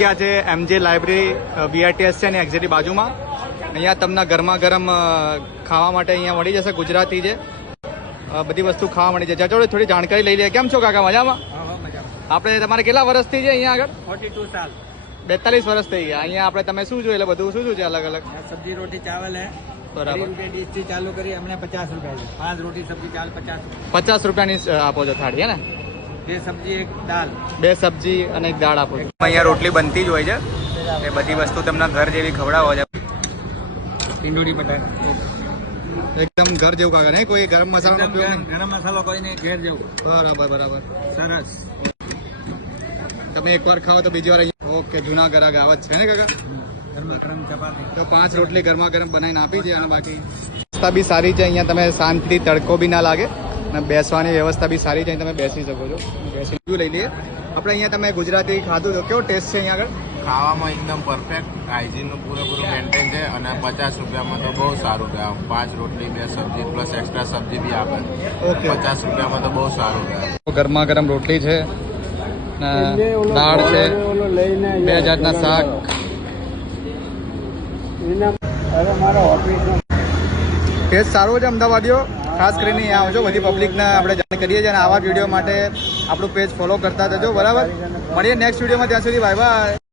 ગયા છે એમજે library BRTS છે ને એક્ઝેક્ટલી બાજુમાં. અહીંયા તમને ગરમા ગરમ ખાવા માટે અહીંયા મળી જશે. ગુજરાતી છે, બધી વસ્તુ ખાવા મળી જશે. ચાલો થોડી જાણકારી લઈ લઈએ. કેમ છો કાકા, મજામાં? આપણે તમારે કેટલા વર્ષથી છે અહીંયા આગળ? 42 साल. 42 વર્ષ થઈ ગયા. અહીંયા આપણે તમે શું જોયું, એટલે બધું શું છે અલગ અલગ? सब्जी रोटी चावल है. બરાબર. डिश થી ચાલુ કરી हमने 50 रुपए છે. 5 रोटी सब्जी चावल 50. 50 રૂપિયાની આપો છો થાળી, હે ને? 2 सब्जी 1 दाल. 2 સબ્જી અને 1 દાળ આપો છો. અહીંયા રોટલી બનતી જ હોય છે. એ બધી વસ્તુ તમને ઘર જેવી ખવડાવો છે. ટીંડોળી બટાકા એકદમ ઘર જેવું કાકા, નહીં કોઈ ગરમ મસાલાનો ઉપયોગ નહીં? ગરમ મસાલો કોઈ નહીં, ઘેર જેવું. બરાબર બરાબર, સરસ. તમે એકવાર ખાઓ તો બીજી વાર અહીંયા. ઓકે, જૂના ગ્રાહક આવે જ છે ને કાકા? ગરમા ગરમ ચપાતી. તો 5 રોટલી ગરમા ગરમ બનાવીને આપી છે. અને બાકી વ્યવસ્થા બી સારી છે અહીંયા. તમે શાંતિથી તડકો બી ના લાગે અને બેસવાની વ્યવસ્થા બી સારી છે. તમે બેસી શકો છો. બેસી લઈ લઈએ આપણે. અહીંયા તમે ગુજરાતી ખાધું તો કેવો ટેસ્ટ છે અહીંયા આગળ? ખાવામાં એકદમ પરફેક્ટ, હાઇજીનનું પૂરેપૂરું મેન્ટેન છે અને 50 રૂપિયામાં તો બહુ સારું કહેવાય. 5 રોટલી 2 સબ્જી પ્લસ એક્સ્ટ્રા સબ્જી બી આપે. ઓકે, 50 રૂપિયામાં તો બહુ સારું કહેવાય. ગરમા ગરમ રોટલી છે, દાળ છે, 2 જાતના શાક. ટેસ્ટ સારો છે અમદાવાદીઓ. ખાસ કરીને અહીંયા આવજો. બધી પબ્લિકને આપણે જાણ કરીએ છીએ અને આવા વિડીયો માટે આપણું પેજ ફોલો કરતા જજો. બરાબર, મળીએ નેક્સ્ટ વિડીયોમાં. ત્યાં સુધી બાય બાય.